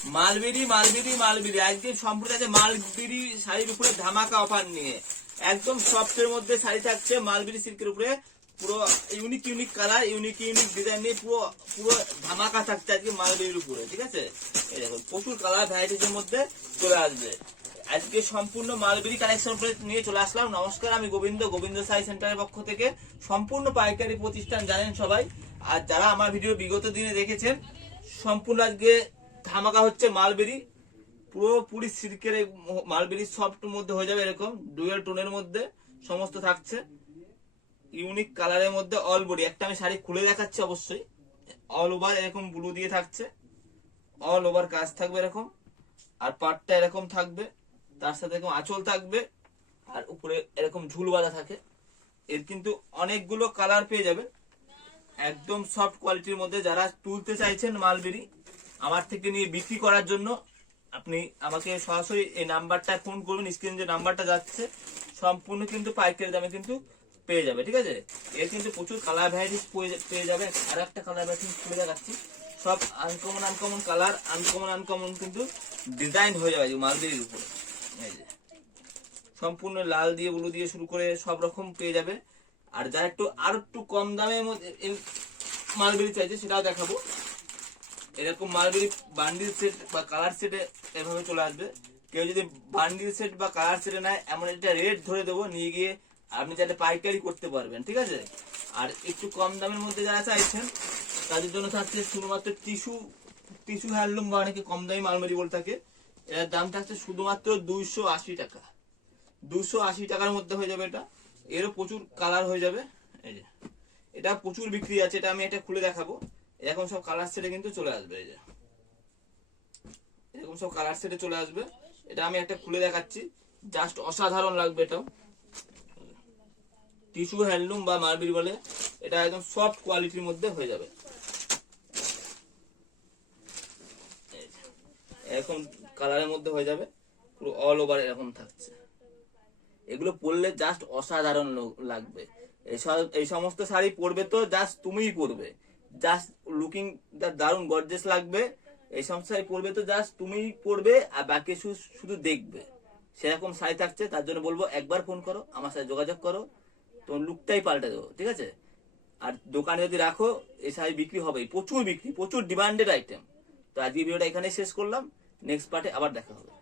Mulberry mulberry mulberry আজকে সম্পূর্ণ আছে মালবেরি শাড়ির উপরে ধামাকা অফার নিয়ে। একদম সফটের মধ্যে শাড়ি থাকছে মালবেরি সিল্কের উপরে, পুরো unique unique colour, unique unique design নিয়ে পুরো পুরো ধামাকা থাকছে আজকে মালবেরির উপরে। ঠিক আছে, এই দেখুন প্রচুর কালার ভ্যারাইটির মধ্যে চলে আসবে। আজকে সম্পূর্ণ মালবেরি কালেকশন নিয়ে চলে আসলাম। নমস্কার, আমি গোবিন্দ, গোবিন্দ শাড়ি সেন্টারের পক্ষ থেকে। সম্পূর্ণ পাইকারি প্রতিষ্ঠান জানেন সবাই। আর যারা আমার ভিডিও বিগত দিনে দেখেছেন, সম্পূর্ণ আজকে ধামাকা হচ্ছে মালবেরি, পুরোপুরি সিল্কের মালবেরি সফট মধ্যে হয়ে যাবে, এরকম ডুয়েল টোনের মধ্যে সমস্ত থাকছে, ইউনিক কালারের মধ্যে অল বডি। একটা আমি শাড়ি খুলে দেখাচ্ছি অবশ্যই। অল ওভার এরকম ব্লু দিয়ে থাকছে, অল ওভার কাজ থাকবে এরকম, আর পাটটা এরকম থাকবে, তার সাথে এরকম আঁচল থাকবে, আর উপরে এরকম ঝুল বাঁধা থাকে। এর কিন্তু অনেকগুলো কালার পেয়ে যাবেন, একদম সফট কোয়ালিটির মধ্যে। যারা তুলতে চাইছেন মালবেরি আমার থেকে নিয়ে বিক্রি করার জন্য, আপনি আমাকে সরাসরি এই নাম্বারটা ফোন করবেন, স্ক্রিনে যে নাম্বারটা যাচ্ছে। সম্পূর্ণ কিন্তু পাইকারি দামে কিন্তু পেয়ে যাবে। ঠিক আছে, এর কিন্তু প্রচুর কালার ভ্যারাইটিস পেয়ে যাবে। আর একটা কালার ভ্যারাইটিস খুলে দেখাচ্ছি, সব uncommon uncommon colour, uncommon uncommon কিন্তু ডিজাইন হয়ে যাবে মালবেরির উপরে। এই যে সম্পূর্ণ লাল দিয়ে ব্লু দিয়ে শুরু করে সব রকম পেয়ে যাবে। আর যারা আর একটু কম দামের মধ্যে মালবেরি চাইছে সেটাও দেখাবো। এরকম মালবেরি বান্ডিল সেট বা কালার সেটে এভাবে চলে আসবে। কেউ যদি বান্ডিল সেট বা কালার সেটে নেয়, এমন একটা রেট ধরে দেবো, নিয়ে গিয়ে আপনি চাইলে পাইকারি করতে পারবেন। ঠিক আছে, আর একটু কম দামের মধ্যে যারা চাইছেন তাদের জন্য থাকছে শুধুমাত্র টিস্যু হ্যান্ডলুম, বা অনেকে কম দামি মালবেরি বলে থাকে। এর দাম থাকছে শুধুমাত্র 280 টাকা। 280 টাকার মধ্যে হয়ে যাবে এটা। এরও প্রচুর কালার হয়ে যাবে। এই যে এটা প্রচুর বিক্রি আছে, এটা আমি এটা খুলে দেখাবো। এরকম সব কালার সেটে কিন্তু চলে আসবে। এই যে এরকম সব কালার সেটে চলে আসবে। এটা আমি একটা খুলে দেখাচ্ছি, জাস্ট অসাধারণ লাগবে। এটাও টিস্যু হ্যান্ডলুম বা মালবেরি বলে, এটা একদম সফট কোয়ালিটির মধ্যে হয়ে যাবে। এরকম কালারের মধ্যে হয়ে যাবে, পুরো অল ওভার এরকম থাকছে। এগুলো পরলে জাস্ট অসাধারণ লাগবে। এই সমস্ত শাড়ি পরবে তো জাস্ট তুমিই পরবে, জাস্ট লুকিং দারুণ গর্জিয়াস লাগবে। এই সমস্ত শাড়ি পরবে তো জাস্ট তুমিই পরবে, আর বাকি শুধু দেখবে। সেরকম শাড়ি থাকছে, তার জন্য বলবো একবার ফোন করো, আমার সাথে যোগাযোগ করো, তোমার লুকটাই পাল্টে দেবো। ঠিক আছে, আর দোকানে যদি রাখো এই শাড়ি বিক্রি হবেই, প্রচুর বিক্রি, প্রচুর ডিমান্ডেড আইটেম। তো আজকে ভিডিওটা এখানে শেষ করলাম, নেক্সট পার্টে আবার দেখা হবে।